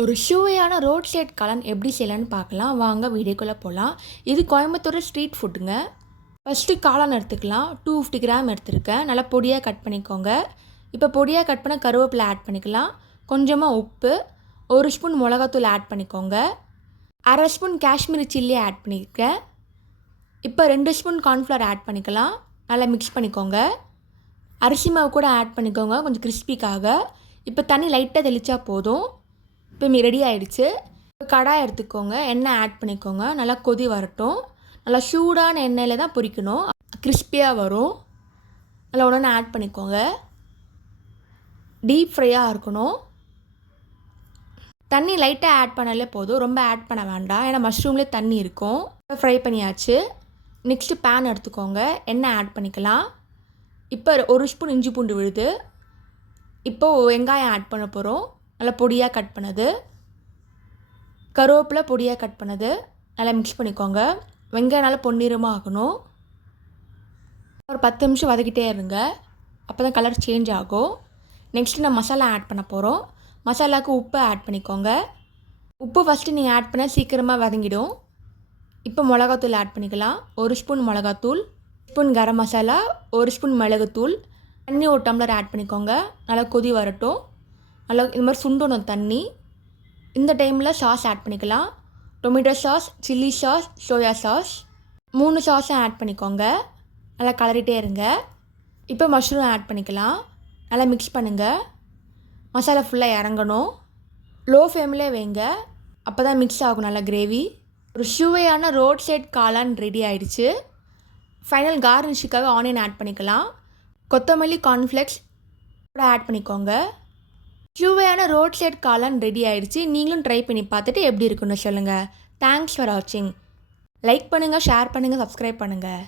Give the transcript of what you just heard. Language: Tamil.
ஒரு சுவையான ரோட் சைட் கலன் எப்படி செய்யலான்னு பார்க்கலாம். வாங்க வீடியோக்குள்ளே போகலாம் இது கோயம்புத்தூர் ஸ்ட்ரீட் ஃபுட்டுங்க ஃபஸ்ட்டு காளான் எடுத்துக்கலாம். டூ ஃபிஃப்டி கிராம் எடுத்துருக்கேன். நல்லா பொடியாக கட் பண்ணிக்கோங்க. இப்போ பொடியாக கட் பண்ண கருவேப்பிலை ஆட் பண்ணிக்கலாம். கொஞ்சமாக உப்பு. ஒரு ஸ்பூன் மிளகாத்தூள் ஆட் பண்ணிக்கோங்க. அரை ஸ்பூன் காஷ்மீரி சில்லி ஆட் பண்ணியிருக்கேன் இப்போ ரெண்டு ஸ்பூன் கார்ன்ஃப்ளவர் ஆட் பண்ணிக்கலாம். நல்லா மிக்ஸ் பண்ணிக்கோங்க. அரிசி மாவு கூட ஆட் பண்ணிக்கோங்க. கொஞ்சம் கிறிஸ்பிக்காக இப்போ தண்ணி லைட்டாக தெளித்தா போதும். இப்போ ரெடி ஆயிடுச்சு. இப்போ கடாய் எடுத்துக்கோங்க எண்ணெய் ஆட் பண்ணிக்கோங்க. நல்லா கொதி வரட்டும். நல்லா சூடான எண்ணெயில் தான் பொரிக்கணும். கிறிஸ்பியாக வரும். நல்லா உடனே ஆட் பண்ணிக்கோங்க. டீப் ஃப்ரையாக இருக்கணும். தண்ணி லைட்டாக ஆட் பண்ணாலே போதும். ரொம்ப ஆட் பண்ண வேண்டாம். ஏன்னா மஷ்ரூம்லேயே தண்ணி இருக்கும். ஃப்ரை பண்ணியாச்சு. நெக்ஸ்ட்டு பேன் எடுத்துக்கோங்க. எண்ணெய் ஆட் பண்ணிக்கலாம். இப்போ ஒரு ஸ்பூன் இஞ்சி பூண்டு விழுது. இப்போது வெங்காயம் ஆட் பண்ண போகிறோம் நல்லா பொடியாக கட் பண்ணது. கருவேப்பிலை பொடியாக கட் பண்ணது. நல்லா மிக்ஸ் பண்ணிக்கோங்க. வெங்காயம் நல்லா பொன்னிறமாக ஆகணும். ஒரு பத்து நிமிஷம் வதக்கிட்டே இருங்க. அப்போ தான் கலர் சேஞ்ச் ஆகும். நெக்ஸ்ட்டு நான் மசாலா ஆட் பண்ண போகிறோம் மசாலாவுக்கு உப்பு ஆட் பண்ணிக்கோங்க. உப்பு ஃபஸ்ட்டு நீங்கள் ஆட் பண்ணால் சீக்கிரமாக வதங்கிடும். இப்போ மிளகாத்தூள் ஆட் பண்ணிக்கலாம். ஒரு ஸ்பூன் மிளகாத்தூள் ஸ்பூன் கரம் மசாலா ஒரு ஸ்பூன் மிளகுத்தூள். தண்ணி ஒரு டம்ளர் ஆட் பண்ணிக்கோங்க. நல்லா கொதி வரட்டும். நல்லா இந்த மாதிரி சுண்டணும் தண்ணி. இந்த டைமில் சாஸ் ஆட் பண்ணிக்கலாம். Tomato sauce chilli sauce soya sauce மூணு சாஸும் ஆட் பண்ணிக்கோங்க. நல்லா கலரிட்டே இருங்க. இப்போ மஷ்ரூம் ஆட் பண்ணிக்கலாம். நல்லா மிக்ஸ் பண்ணுங்கள் மசாலா ஃபுல்லாக இறங்கணும். லோ ஃப்ளேம்லேயே வைங்க. அப்போ தான் மிக்ஸ் ஆகும் நல்லா கிரேவி ஒரு சுவையான ரோட் சைட் காளான் ரெடி ஆயிடுச்சு. ஃபைனல் கார்னிஷுக்காக ஆனியன் ஆட் பண்ணிக்கலாம். கொத்தமல்லி கார்ன்ஃப்ளெக்ஸ் கூட ஆட் பண்ணிக்கோங்க. சுவையான ரோட் சைட் காளான் ரெடி ஆயிடுச்சு. நீங்களும் ட்ரை பண்ணி பார்த்துட்டு எப்படி இருக்குன்னு சொல்லுங்கள் தேங்க்ஸ் ஃபார் வாட்சிங் லைக் பண்ணுங்கள் ஷேர் பண்ணுங்கள் சப்ஸ்கிரைப் பண்ணுங்கள்